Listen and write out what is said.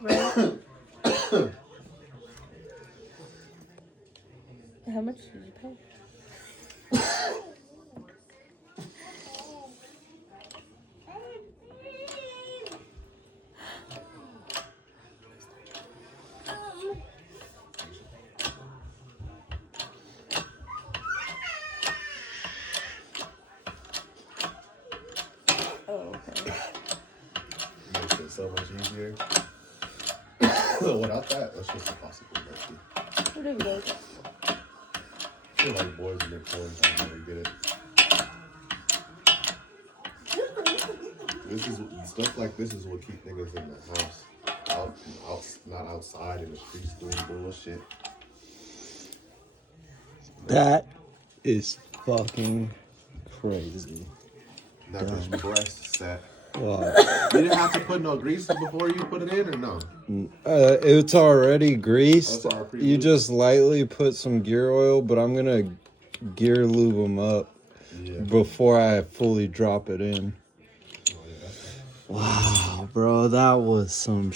Right? How much did you pay? Oh, okay. Makes it so much easier. Without that, that's just impossible. Whatever goes. I feel like boys in their toys, I never get it. This is stuff like this is what keep niggas in the house, not outside in the streets doing bullshit. That is fucking crazy. That bitch breast set. Wow. You didn't have to put no grease before you put it in, or no? It's already greased. Oh, sorry, You just lightly put some gear oil, but I'm gonna gear lube them up before I fully drop it in. Wow, bro, that was some